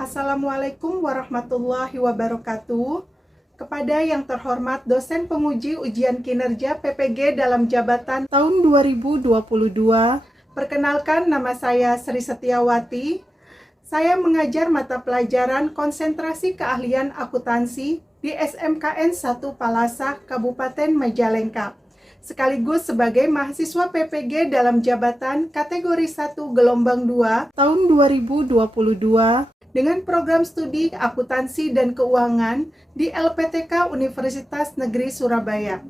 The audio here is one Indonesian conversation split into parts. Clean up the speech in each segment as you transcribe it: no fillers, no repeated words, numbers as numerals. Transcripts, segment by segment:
Assalamualaikum warahmatullahi wabarakatuh. Kepada yang terhormat dosen penguji ujian kinerja PPG dalam jabatan tahun 2022, perkenalkan nama saya Sri Setiawati. Saya mengajar mata pelajaran konsentrasi keahlian akuntansi di SMKN 1 Palasah, Kabupaten Majalengka, sekaligus sebagai mahasiswa PPG dalam jabatan kategori 1 gelombang 2 tahun 2022 dengan program studi akuntansi dan keuangan di LPTK Universitas Negeri Surabaya.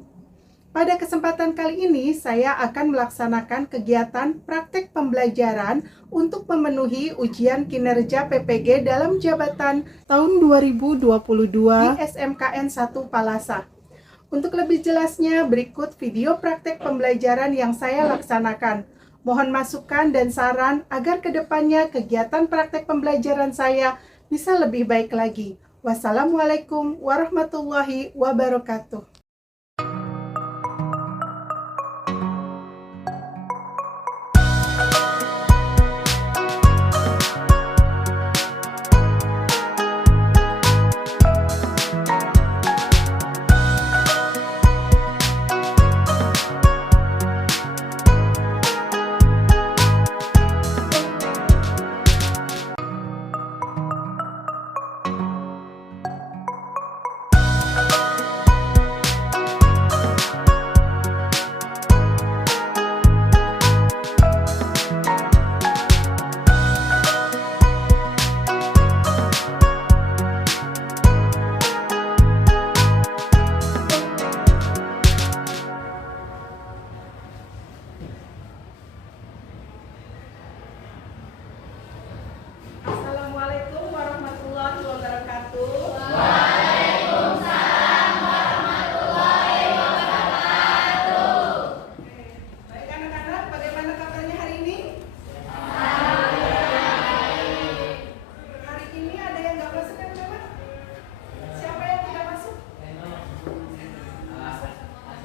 Pada kesempatan kali ini, saya akan melaksanakan kegiatan praktek pembelajaran untuk memenuhi ujian kinerja PPG dalam jabatan tahun 2022 di SMKN 1 Palasah. Untuk lebih jelasnya, berikut video praktek pembelajaran yang saya laksanakan. Mohon masukan dan saran agar kedepannya kegiatan praktek pembelajaran saya bisa lebih baik lagi. Wassalamualaikum warahmatullahi wabarakatuh. Assalamualaikum warahmatullahi wabarakatuh. Waalaikumsalam warahmatullahi wabarakatuh. Baik anak-anak, bagaimana kabarnya hari ini? Hari ini ada yang nggak masuk kan coba? Siapa yang tidak masuk?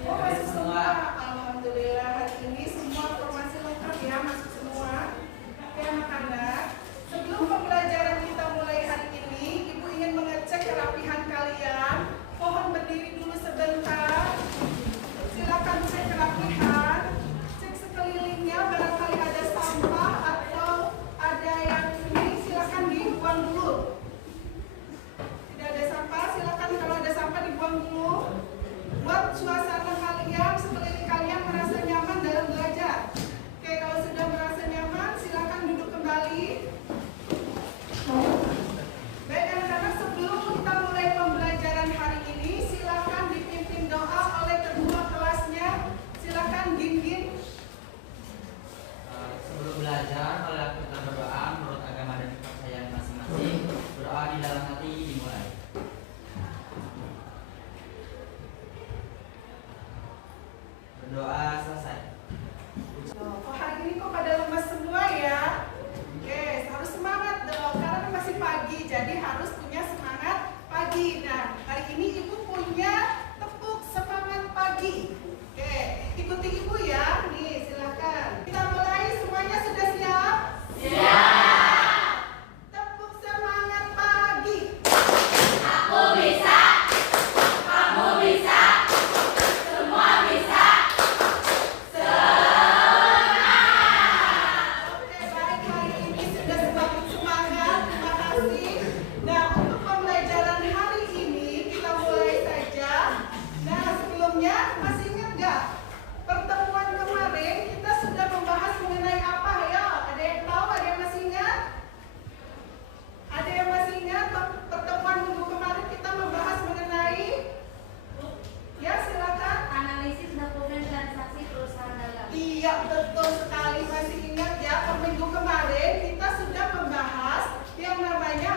Oh, masuk semua. Alhamdulillah, hari ini semua informasi lengkap ya, masuk semua. Oke anak-anak, sebelum pembelajaran kita mulai hari ini, Ibu ingin mengecek kerapihan kalian. Mohon berdiri dulu sebentar. Silakan cek kerapihan, cek sekelilingnya, barangkali ada sampah atau ada yang ini, silakan dibuang dulu. Tidak ada sampah, silakan kalau ada sampah dibuang dulu. Buat suasana kalian, sekeliling kalian merasa nyaman dalam belajar. Oke, kalau sudah merasa nyaman, silakan duduk kembali. Baik anak-anak, sebelum kita mulai pembelajaran hari ini, silakan dipimpin doa oleh kedua kelasnya. Silakan Gin. Sebelum belajar, marilah kita berdoa menurut agama dan kepercayaan masing-masing. Berdoa di dalam hati dimulai. Berdoa selesai. Oh, hari ini kok pada lemas semua ya? Oke, harus semangat dong, karena masih pagi, jadi harus punya semangat pagi. Nah, hari ini Ibu punya tepuk semangat pagi. Oke, ikuti Ibu ya. Nih, silakan. Kita mulai, semuanya sudah siap? Siap. Tepuk semangat pagi. Aku bisa. Kamu bisa. Semua bisa. Oke, baik, hari ini sudah semakin semangat. Terima kasih. Nah, untuk pembelajaran hari ini kita mulai saja. Nah, sebelumnya masih ingat nggak? Pertemuan kemarin kita sudah membahas mengenai apa ya? Ada yang tahu? Ada yang masih ingat? Ada yang masih ingat pertemuan minggu kemarin kita membahas mengenai? Ya, silakan. Analisis dokumen transaksi perusahaan dagang. Iya, betul sekali, masih ingat ya, minggu kemarin kita sudah membahas yang namanya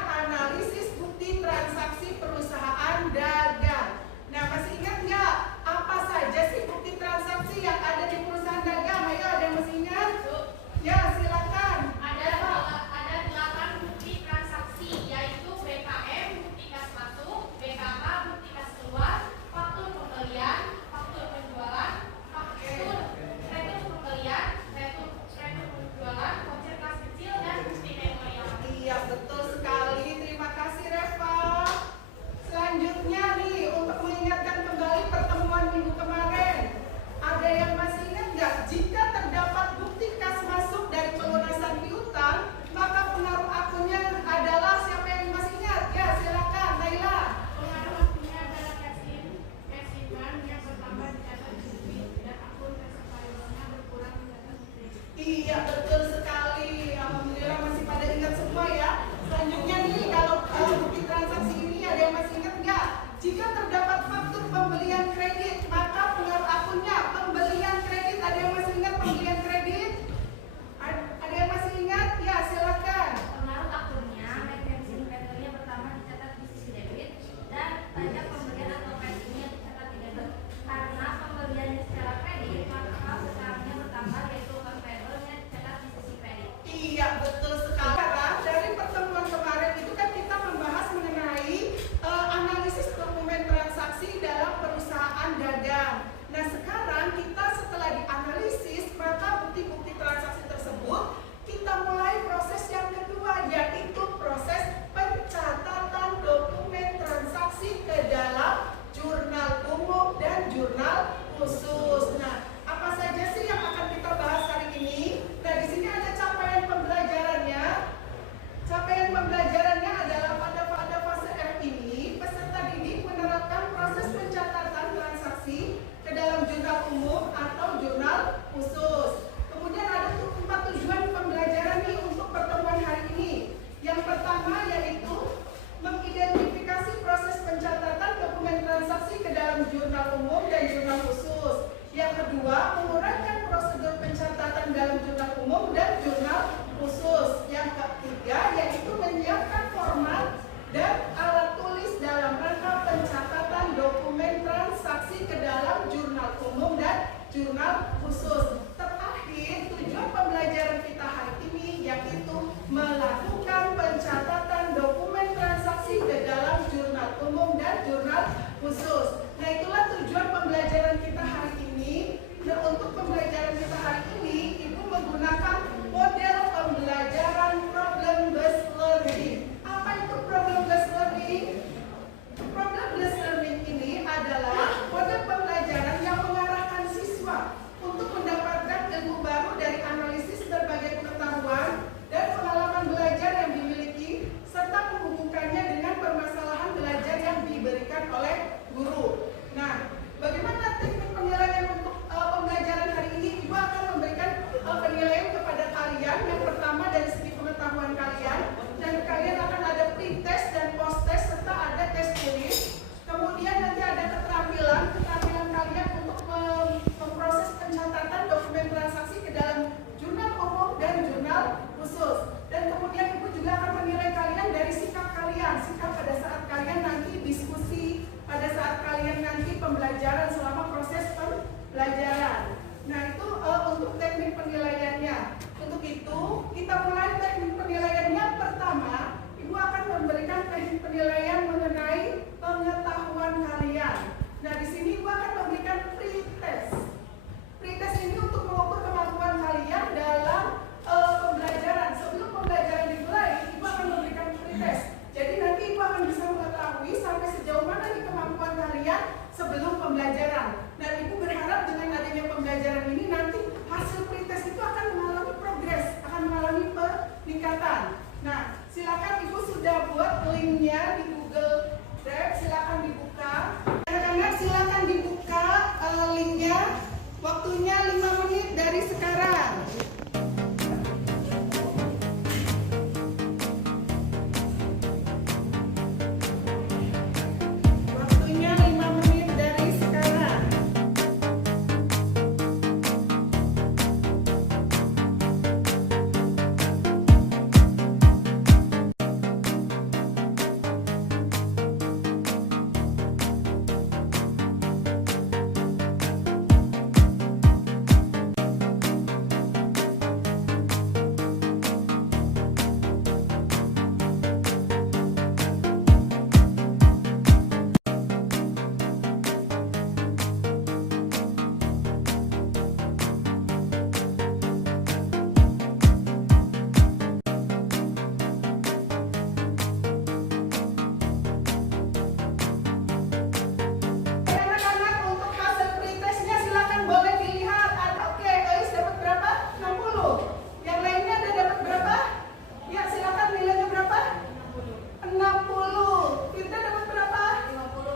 jurnal umum dan jurnal khusus. Yang kedua, mengurangkan prosedur pencatatan dalam jurnal umum dan jurnal khusus. Yang ketiga, yaitu menyiapkan format dan alat tulis dalam rangka pencatatan dokumen transaksi ke dalam jurnal umum dan jurnal khusus. Terakhir, tujuan pembelajaran kita hari ini yaitu melakukan pencatatan dokumen transaksi ke dalam jurnal umum dan jurnal khusus. Nah, itulah tujuan pembelajaran kita hari ini. Nah, untuk pembelajaran kita hari ini, Ibu menggunakan model pembelajaran problem-based learning. Apa itu problem-based learning? Problem-based learning ini adalah model pembelajaran yang mengarahkan siswa untuk mendapatkan ilmu baru dari analisis berbagai pengetahuan dan pengalaman belajar yang dimiliki, serta menghubungkannya dengan permasalahan belajar yang diberikan oleh guru. Nah, bagaimana teknik penilaian untuk pembelajaran hari ini? Ibu akan memberikan penilaian kepada kalian. Yang pertama dari segi pengetahuan kalian, dan kalian akan ada pre-test dan post-test serta ada tes tulis. Kemudian nanti ada keterampilan kalian untuk memproses pencatatan dokumen transaksi ke dalam jurnal umum dan jurnal khusus. Dan kemudian Ibu juga akan menilai kalian dari sikap kalian, sikap pada saat kalian nanti diskusi, pada saat kalian nanti pembelajaran selama proses pembelajaran. Nah, itu untuk teknik penilaiannya. Untuk itu, kita mulai teknik penilaiannya. Pertama, Ibu akan memberikan teknik penilaian mengenai pengetahuan kalian. Nah, di sini Ibu akan memberikan pre-test. Pre-test ini untuk mengukur kemampuan kalian dalam pembelajaran. Sebelum pembelajaran dimulai, Ibu akan memberikan pre-test. Jadi nanti Ibu akan bisa mengetahui sampai sejauh mana nih kemampuan kalian sebelum pembelajaran. Dan Ibu berharap dengan adanya pembelajaran ini nanti hasil pre-test itu akan mengalami progres, akan mengalami peningkatan. Nah, silakan Ibu sudah buat linknya di Google Drive, silakan dibuka. Anak-anak silakan dibuka linknya. Waktunya 5 menit dari sekarang. Waktunya 5 menit dari sekarang. Anak-anak, untuk hasil pretestnya silakan boleh dilihat. Oke, Elis dapat berapa? 60. Yang lainnya ada dapat berapa? Ya, silakan nilainya berapa? 60. Firda dapat berapa?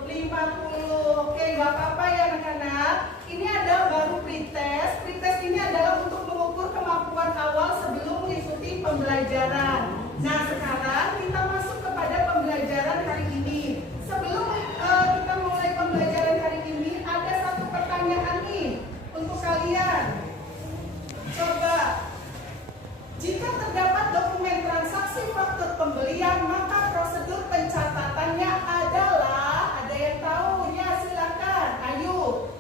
50. Oke, nggak apa-apa ya anak-anak. Ini ada baru pretest. Pretest ini adalah untuk mengukur kemampuan awal sebelum mengikuti pembelajaran. Nah, sekarang kita masuk kepada pembelajaran hari ini. Sebelum kita mulai pembelajaran hari ini, ada satu pertanyaan nih untuk kalian. Coba, jika terdapat dokumen transaksi faktur pembelian, maka prosedur pencatatannya adalah, ada yang tahu? Ya, silakan. Ayo.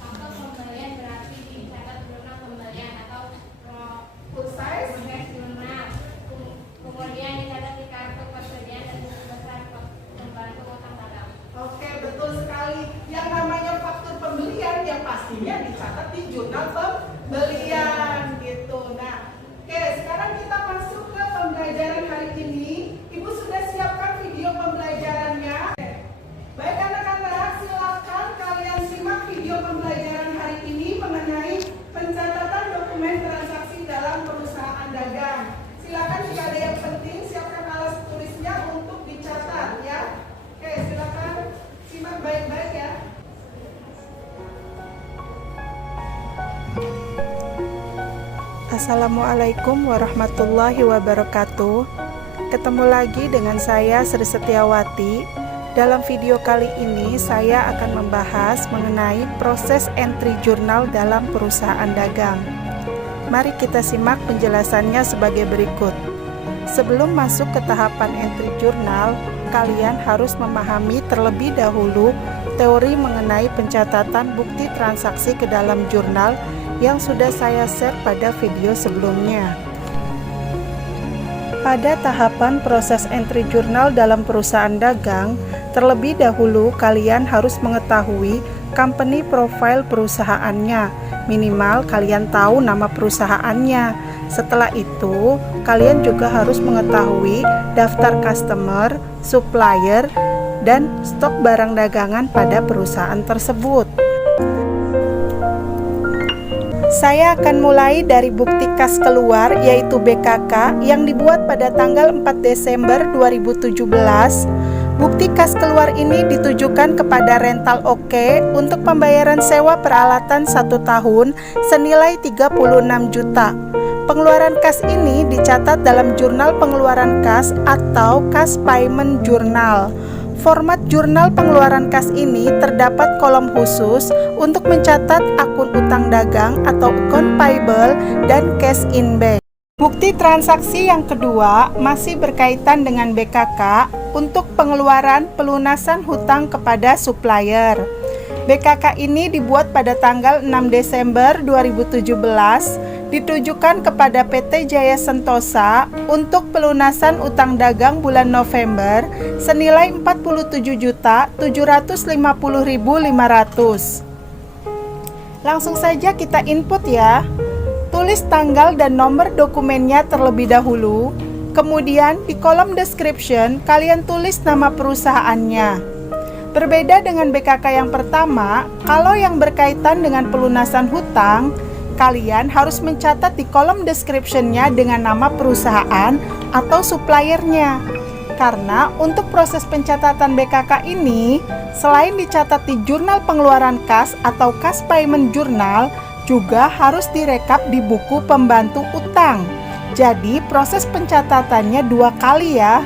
Faktur pembelian berarti dicatat jurnal pembelian atau Full size. proses jurnal. Kemudian dicatat di kartu persediaan dan buku besar pembantu utang dagang. Oke, betul sekali. Yang namanya faktur pembelian yang pastinya dicatat di jurnal pembelian gitu. Nah, oke, sekarang kita masuk ke pembelajaran hari ini. Ibu sudah siapkan video pembelajarannya. Baik anak-anak, silakan kalian simak video pembelajaran hari ini mengenai pencatatan dokumen transaksi dalam perusahaan dagang. Silakan jika ada yang penting, siapkan alat tulisnya untuk dicatat ya. Oke, silakan simak baik-baik ya. Assalamualaikum warahmatullahi wabarakatuh. Ketemu lagi dengan saya Sri Setiawati Dalam video kali ini saya akan membahas mengenai proses entry jurnal dalam perusahaan dagang. Mari kita simak penjelasannya sebagai berikut. Sebelum masuk ke tahapan entry jurnal, kalian harus memahami terlebih dahulu teori mengenai pencatatan bukti transaksi ke dalam jurnal yang sudah saya share pada video sebelumnya. Pada tahapan proses entry jurnal dalam perusahaan dagang, terlebih dahulu kalian harus mengetahui company profile perusahaannya. Minimal kalian tahu nama perusahaannya. Setelah itu, kalian juga harus mengetahui daftar customer, supplier, dan stok barang dagangan pada perusahaan tersebut. Saya akan mulai dari bukti kas keluar yaitu BKK yang dibuat pada tanggal 4 Desember 2017. Bukti kas keluar ini ditujukan kepada rental OK untuk pembayaran sewa peralatan 1 tahun senilai 36 juta. Pengeluaran kas ini dicatat dalam jurnal pengeluaran kas atau Cash Payment Journal. Format jurnal pengeluaran kas ini terdapat kolom khusus untuk mencatat akun utang dagang atau account payable dan cash in bank. Bukti transaksi yang kedua masih berkaitan dengan BKK untuk pengeluaran pelunasan hutang kepada supplier. BKK ini dibuat pada tanggal 6 Desember 2017, ditujukan kepada PT Jaya Sentosa untuk pelunasan utang dagang bulan November senilai 47.750.500. Langsung saja kita input ya. Tulis tanggal dan nomor dokumennya terlebih dahulu. Kemudian di kolom description kalian tulis nama perusahaannya. Berbeda dengan BKK yang pertama, kalau yang berkaitan dengan pelunasan hutang, kalian harus mencatat di kolom description-nya dengan nama perusahaan atau suppliernya. Karena untuk proses pencatatan BKK ini, selain dicatat di jurnal pengeluaran kas atau Cash Payment Journal, juga harus direkap di buku pembantu utang. Jadi proses pencatatannya 2 kali ya.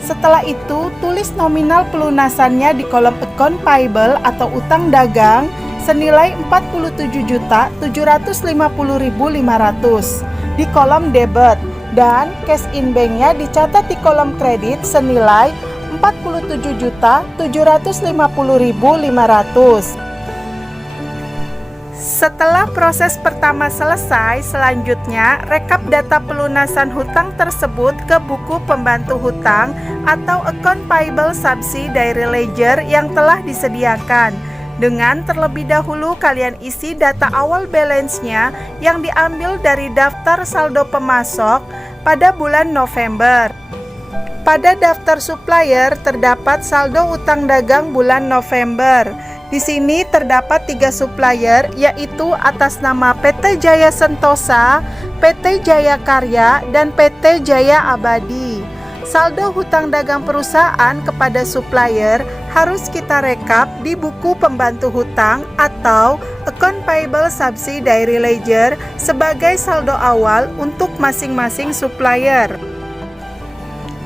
Setelah itu, tulis nominal pelunasannya di kolom account payable atau utang dagang senilai 47.750.500 di kolom debit, dan cash in bank-nya dicatat di kolom kredit senilai 47.750.500. Setelah proses pertama selesai, selanjutnya rekap data pelunasan hutang tersebut ke buku pembantu hutang atau account payable subsidiary ledger yang telah disediakan. Dengan terlebih dahulu kalian isi data awal balance-nya yang diambil dari daftar saldo pemasok pada bulan November. Pada daftar supplier terdapat saldo utang dagang bulan November. Di sini terdapat 3 supplier, yaitu atas nama PT Jaya Sentosa, PT Jaya Karya, dan PT Jaya Abadi. Saldo hutang dagang perusahaan kepada supplier harus kita rekap di buku pembantu hutang atau account payable subsidiary ledger sebagai saldo awal untuk masing-masing supplier.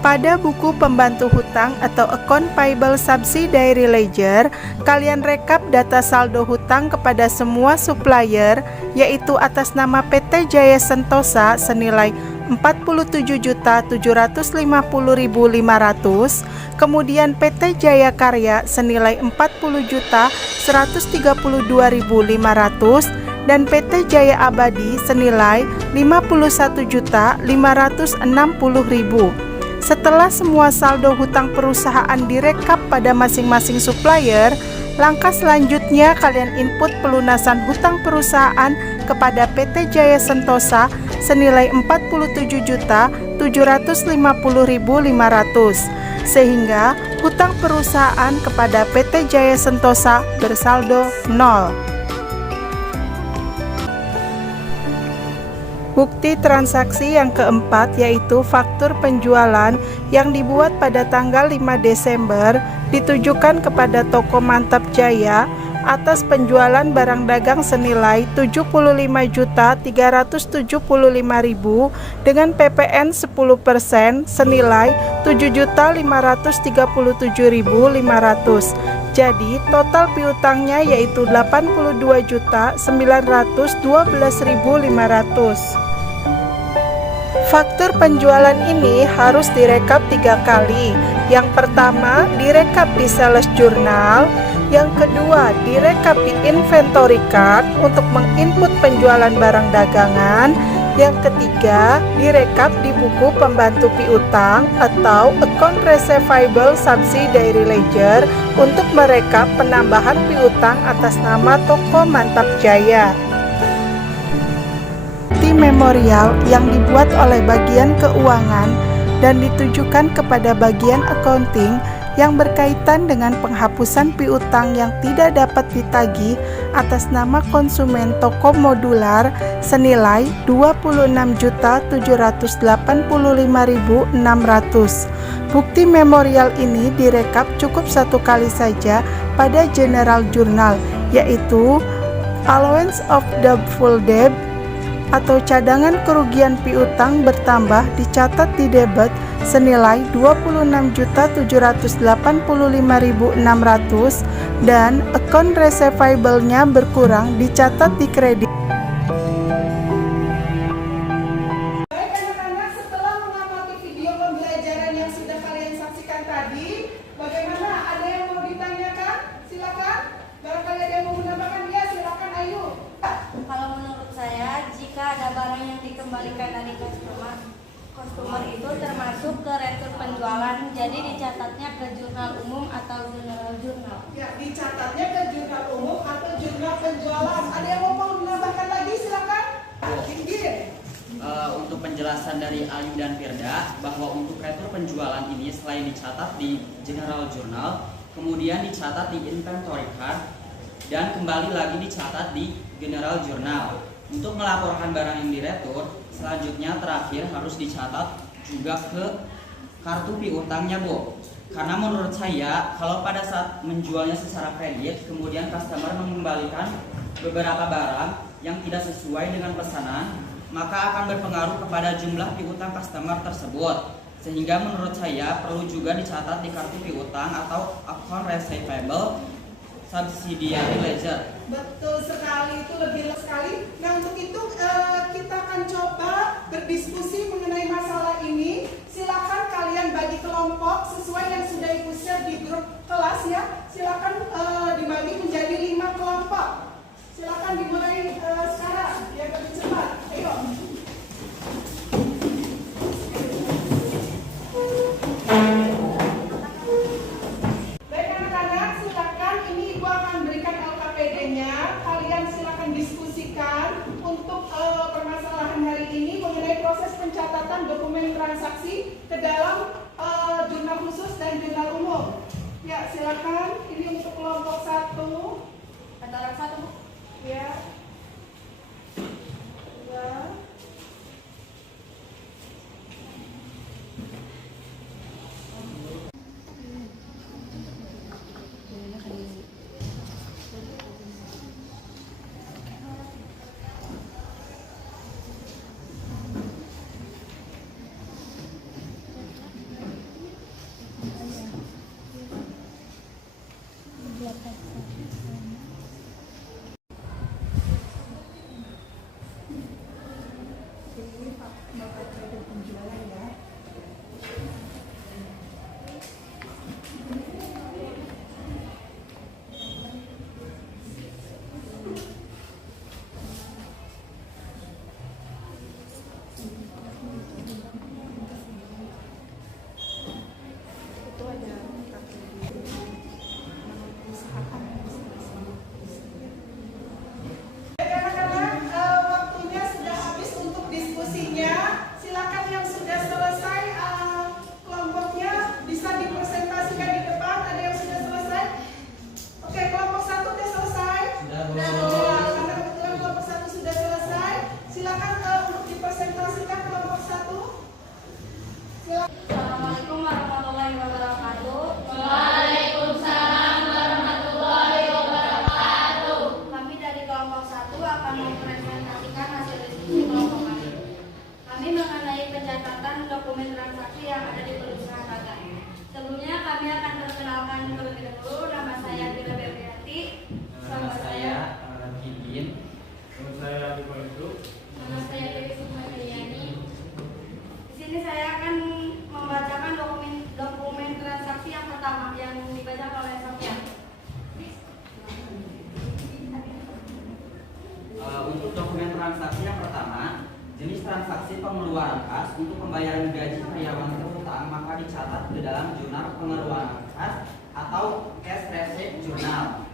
Pada buku pembantu hutang atau account payable subsidiary ledger, kalian rekap data saldo hutang kepada semua supplier, yaitu atas nama PT Jaya Sentosa senilai 47.750.500, kemudian PT Jaya Karya senilai 40.132.500, dan PT Jaya Abadi senilai 51.560.000. Setelah semua saldo hutang perusahaan direkap pada masing-masing supplier, langkah selanjutnya kalian input pelunasan hutang perusahaan kepada PT Jaya Sentosa senilai 47.750.500, sehingga hutang perusahaan kepada PT Jaya Sentosa bersaldo 0. Bukti transaksi yang keempat yaitu faktur penjualan yang dibuat pada tanggal 5 Desember ditujukan kepada toko Mantap Jaya atas penjualan barang dagang senilai Rp75.375.000 dengan PPN 10% senilai Rp7.537.500. Jadi total piutangnya yaitu Rp82.912.500. Faktur penjualan ini harus direkap 3 kali. Yang pertama direkap di sales journal, yang kedua direkap di inventory card untuk menginput penjualan barang dagangan, yang ketiga direkap di buku pembantu piutang atau account receivable subsidiary ledger untuk merekap penambahan piutang atas nama toko Mantap Jaya. Memorial yang dibuat oleh bagian keuangan dan ditujukan kepada bagian accounting yang berkaitan dengan penghapusan piutang yang tidak dapat ditagih atas nama konsumen toko modular senilai Rp26.785.600. Bukti memorial ini direkap cukup 1 kali saja pada General Journal, yaitu allowance of doubtful debt atau cadangan kerugian piutang bertambah dicatat di debit senilai Rp26.785.600 dan account receivable-nya berkurang dicatat di kredit. Baik anak-anak, setelah mengamati video pembelajaran yang sudah kalian saksikan tadi, bagaimana? Ada yang mau ditanyakan? Silakan. Barangkali ada yang mau menambahkan, ya silakan, ayo. Kalau menurut saya, jika ada barang yang dikembalikan dari customer itu termasuk ke retur penjualan, jadi dicatatnya ke jurnal umum atau general jurnal. Ya, dicatatnya ke jurnal umum atau jurnal penjualan. Ada yang mau menambahkan lagi? Silakan. Untuk penjelasan dari Ayu dan Firda, bahwa untuk retur penjualan ini selain dicatat di general journal, kemudian dicatat di inventory card, dan kembali lagi dicatat di general journal. Untuk melaporkan barang yang diretur, selanjutnya terakhir harus dicatat juga ke kartu piutangnya, Bu. Karena menurut saya, kalau pada saat menjualnya secara kredit, kemudian customer mengembalikan beberapa barang yang tidak sesuai dengan pesanan, maka akan berpengaruh kepada jumlah piutang customer tersebut. Sehingga menurut saya perlu juga dicatat di kartu piutang atau account receivable subsidiary ledger. Betul sekali, itu lebih sekali. Nah, untuk itu kita akan coba berdiskusi mengenai masalah ini. Silakan kalian bagi kelompok sesuai yang sudah Ibu share di grup kelas ya. Silakan dibagi menjadi 5 kelompok. Silakan dimulai sekarang biar lebih cepat. Ayo. Kalian silakan diskusikan untuk permasalahan hari ini mengenai proses pencatatan dokumen transaksi ke dalam jurnal khusus dan jurnal umum. Ya, silakan. Ini untuk kelompok 1. Ada orang 1, Bu? Ya. 2. Assalamualaikum warahmatullahi wabarakatuh. Waalaikumsalam warahmatullahi transaksi pengeluaran kas untuk pembayaran gaji karyawan terhutang, maka dicatat ke dalam jurnal pengeluaran kas atau cash receipt journal.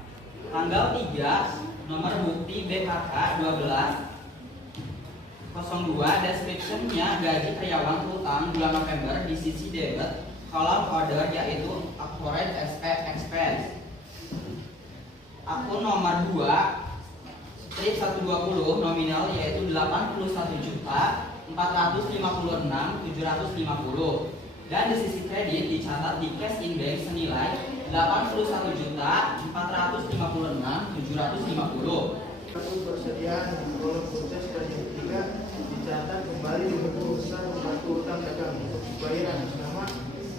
Tanggal 3, nomor bukti BKK 1202, description-nya gaji karyawan terhutang bulan November di sisi debit, column order yaitu accurate expense. Akun nomor 2, strip 120, nominal yaitu 81.456.750, dan di sisi kredit dicatat di cash in bank senilai 81.456.750. Persediaan kolom proses dan ketiga dicatat kembali di perusahaan pembantu utang dagang untuk pembayaran nama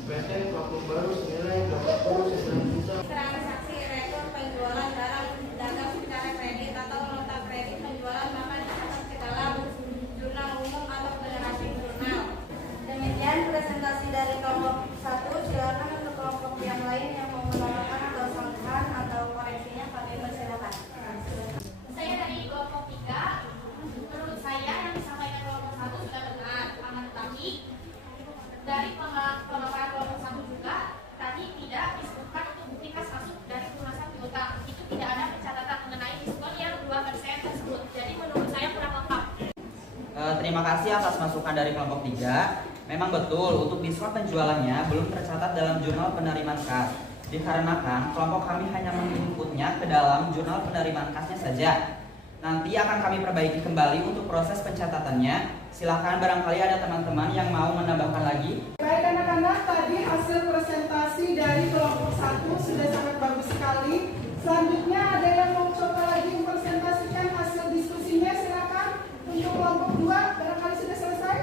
PT Vakum Baru senilai 80 juta. Transaksi rekor penjualan barang dagang secara kredit atau nota kredit penjualan maka dicatat ke dalam jurnal umum atau federasi jurnal. Demikian presentasi dari kelompok 1. Silakan untuk kelompok yang lain yang mau menambahkan atau sanggahan atau koreksinya kami persilakan. Saya dari kelompok 3, menurut saya yang disampaikan kelompok 1 sudah benar, akan tetapi dari pemaparan kelompok 1 juga tadi tidak disebutkan untuk bukti kas masuk dari pelunasan piutang. Itu tidak ada pencatatan mengenai diskon yang 2% tersebut. Jadi menurut saya kurang lengkap. Terima kasih atas masukan dari kelompok 3. Memang betul untuk diskon penjualannya belum tercatat dalam jurnal penerimaan kas. Dikarenakan kelompok kami hanya menginputnya ke dalam jurnal penerimaan kasnya saja. Nanti akan kami perbaiki kembali untuk proses pencatatannya. Silakan barangkali ada teman-teman yang mau menambahkan lagi. Baik anak-anak, tadi hasil presentasi dari kelompok 1 sudah sangat bagus sekali. Selanjutnya ada yang mau coba lagi mempresentasikan hasil diskusinya, silakan. Untuk kelompok 2 barangkali sudah selesai?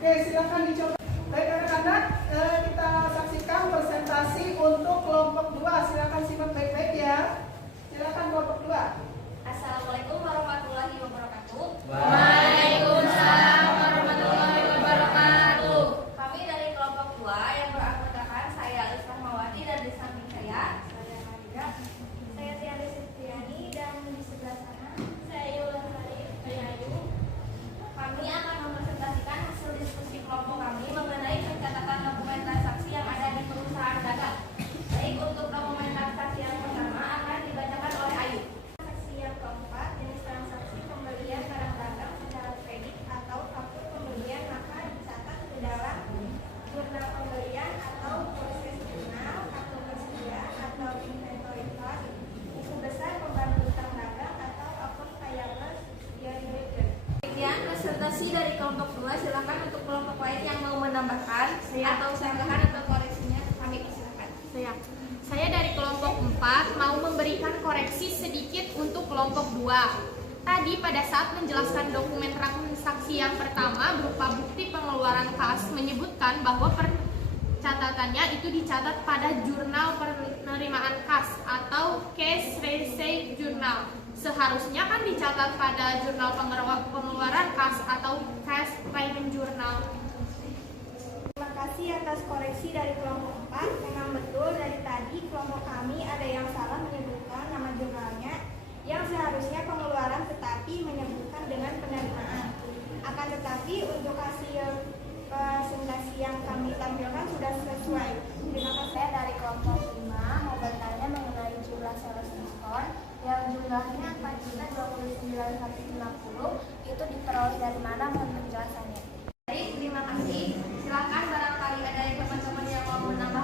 Oke, silakan dicoba. Baik anak-anak, kita saksikan presentasi untuk kelompok 2. Silakan simak baik-baik ya. Silakan kelompok 2. Assalamualaikum warahmatullahi wabarakatuh. Waalaikumsalam warahmatullahi wabarakatuh. Kami dari kelompok 2 yang beranggotakan saya Alif Rahmawati dan di samping saya Maria, saya Tiara Setiani, dan di sebelah sana saya Yulan Ayu. Kami akan mempresentasikan hasil diskusi kelompok kami mengenai pencatatan dokumen transaksi yang ada di perusahaan dagang. Baik, untuk dokumen transaksi yang pertama akan dibacakan oleh Ayu. Transaksi yang keempat, jenis transaksi pembelian barang dagang secara kredit atau faktur pembelian maka dicatat ke dalam jurnal pembelian atau proses jurnal atau bersedia atau inventory card, buku besar pembantu utang dagang atau akun payable subsidiary ledger. Demikian presentasi dari kelompok 2. Silakan untuk kelompok lain yang mau menambahkan atau sanggahan atau koreksinya kami persilakan. Saya dari kelompok 4 mau memberikan koreksi sedikit untuk kelompok 2. Tadi pada saat menjelaskan dokumen transaksi yang pertama berupa bukti pengeluaran kas menyebutkan bahwa catatannya itu dicatat pada jurnal penerimaan kas atau cash receipt journal. Seharusnya kan dicatat pada jurnal pengeluaran kas atau cash payment journal. Terima kasih atas koreksi dari kelompok 4. Memang betul dari tadi kelompok kami ada yang salah menyebutkan nama jurnalnya yang seharusnya pengeluaran tetapi menyebutkan dengan penerimaan. Akan tetapi untuk hasil presentasi yang kami tampilkan sudah sesuai. Terima kasih. Saya dari kelompok 5 mau bertanya mengenai jumlah sales diskon yang jumlahnya 4.029.150 itu diperoleh dari mana, mohon penjelasannya. Baik, terima kasih. Silakan barangkali ada teman-teman yang mau menambahkan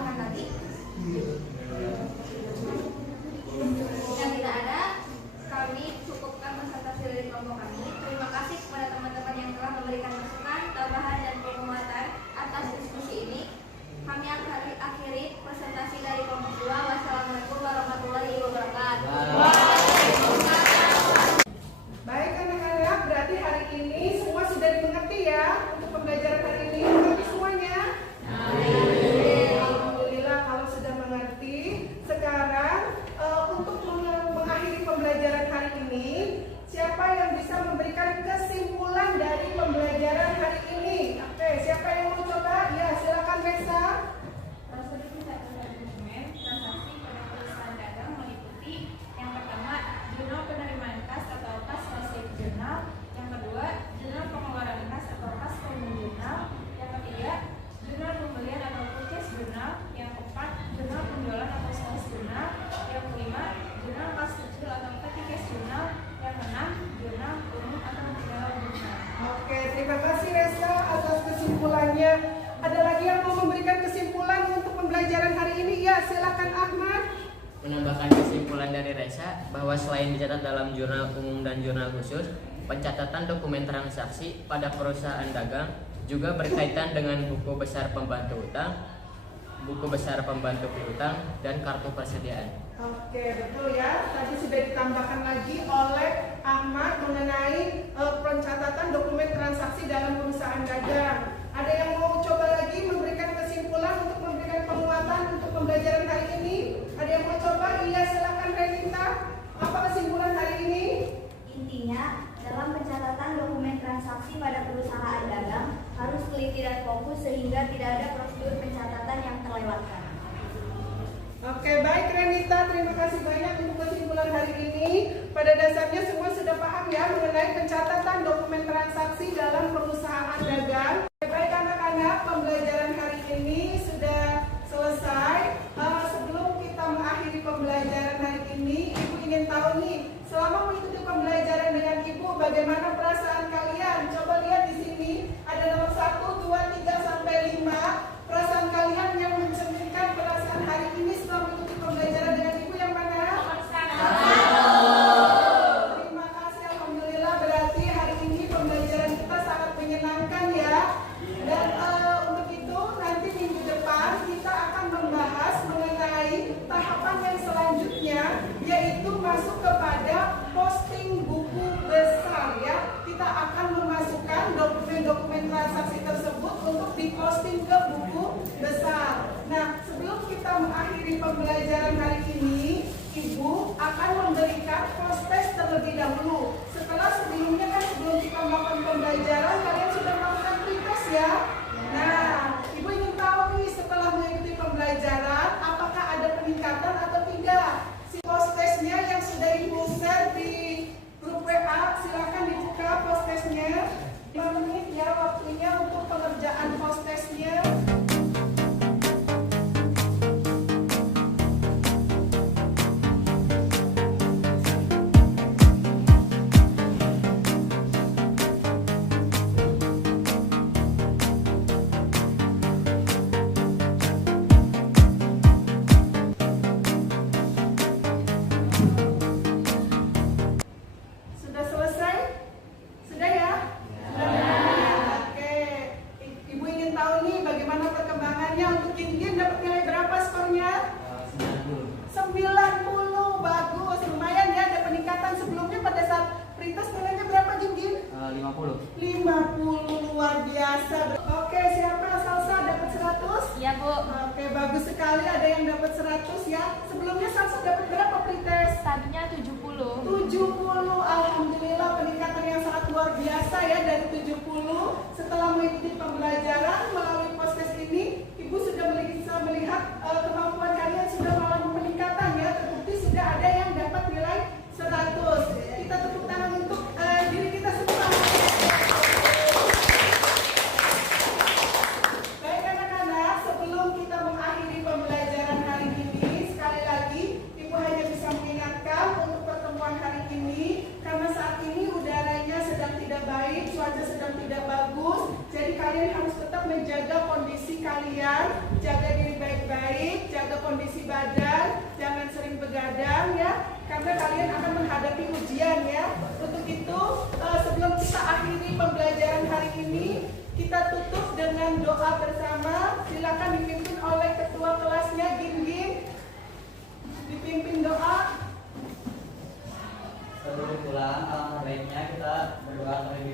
menambahkan kesimpulan dari Resa bahwa selain dicatat dalam jurnal umum dan jurnal khusus, pencatatan dokumen transaksi pada perusahaan dagang juga berkaitan dengan buku besar pembantu utang, buku besar pembantu piutang, dan kartu persediaan. Oke, betul ya. Tadi sudah ditambahkan lagi oleh Ahmad mengenai pencatatan dokumen transaksi dalam perusahaan dagang. Ada yang mau coba lagi memberikan kesimpulan untuk memberikan penguatan untuk pembelajaran hari ini? Ada yang mau coba? Iya, silakan Renita. Apa kesimpulan hari ini? Intinya, dalam pencatatan dokumen transaksi pada perusahaan dagang harus teliti dan fokus sehingga tidak ada prosedur pencatatan yang terlewatkan. Oke, baik Renita, terima kasih banyak untuk kesimpulan hari ini. Pada dasarnya semua sudah paham ya mengenai pencatatan dokumen transaksi dalam perusahaan dagang. Baik anak-anak, pembelajaran hari ini sudah selesai. Sebelum kita mengakhiri pembelajaran hari ini, Ibu ingin tahu nih, selama mengikuti pembelajaran dengan Ibu, bagaimana perasaan kalian? Coba lihat di sini, ada nomor 1, 2, 3, sampai 5. Perasaan kalian yang mencerminkan perasaan hari ini setelah mengikuti pembelajaran dengan Ibu yang mana? Terima kasih, alhamdulillah, berarti hari ini pembelajaran kita sangat menyenangkan ya. Dan untuk itu nanti minggu depan kita akan membahas mengenai tahapan yang selanjutnya, yaitu masuk kepada posting buku besar ya. Kita akan memasukkan dokumen-dokumen transaksi tersebut untuk diposting ke buku besar. Nah, sebelum kita mengakhiri pembelajaran hari ini, Ibu akan memberikan post test terlebih dahulu. Sebelumnya kan sebelum kita melakukan pembelajaran, kalian sudah melakukan pretest ya. Nah, Ibu ingin tahu nih setelah mengikuti pembelajaran, apakah ada peningkatan atau tidak? Si post testnya yang sudah Ibu share di grup WA, silakan dibuka post testnya. 5 menit ya waktunya untuk pengerjaan post testnya. Sudah selesai? Sudah ya? Oke. Ibu ingin tahu nih bagaimana perkembangannya untuk Gin dapat nilai berapa skornya? 90. Bagus, lumayan ya, ada peningkatan. Sebelumnya pada saat pretest nilainya berapa Gin? 50. 50, luar biasa. Oke, siapa? Salsa dapat 100? Iya, Bu. Oke, bagus sekali, ada yang dapat 100 ya. Sebelumnya Salsa dapat berapa pretest? Tadinya 70. 70, alhamdulillah peningkatan yang sangat luar biasa ya, dari 70. Setelah mengikuti pembelajaran melalui post test ini, Ibu sudah bisa melihat kemampuan kalian sudah mengalami peningkatan ya. Terbukti sudah ada yang dapat nilai 100. Kita tepuk tangan untuk diri kita semua. Baik anak-anak, sebelum kita mengakhiri pembelajaran hari ini, sekali lagi Ibu hanya bisa mengingatkan untuk pertemuan hari ini, karena saat ini udaranya sedang tidak baik, cuaca sedang tidak bagus, jadi kalian harus tetap menjaga kondisi kalian, jaga diri baik-baik, jaga kondisi badan, jangan sering begadang ya, karena kalian akan menghadapi ujian ya. Untuk itu sebelum kita akhiri pembelajaran hari ini, kita tutup dengan doa bersama. Silakan dipimpin oleh ketua kelasnya Gin. Dipimpin doa. Sebelum pulang, alangkah baiknya kita berdoa terlebih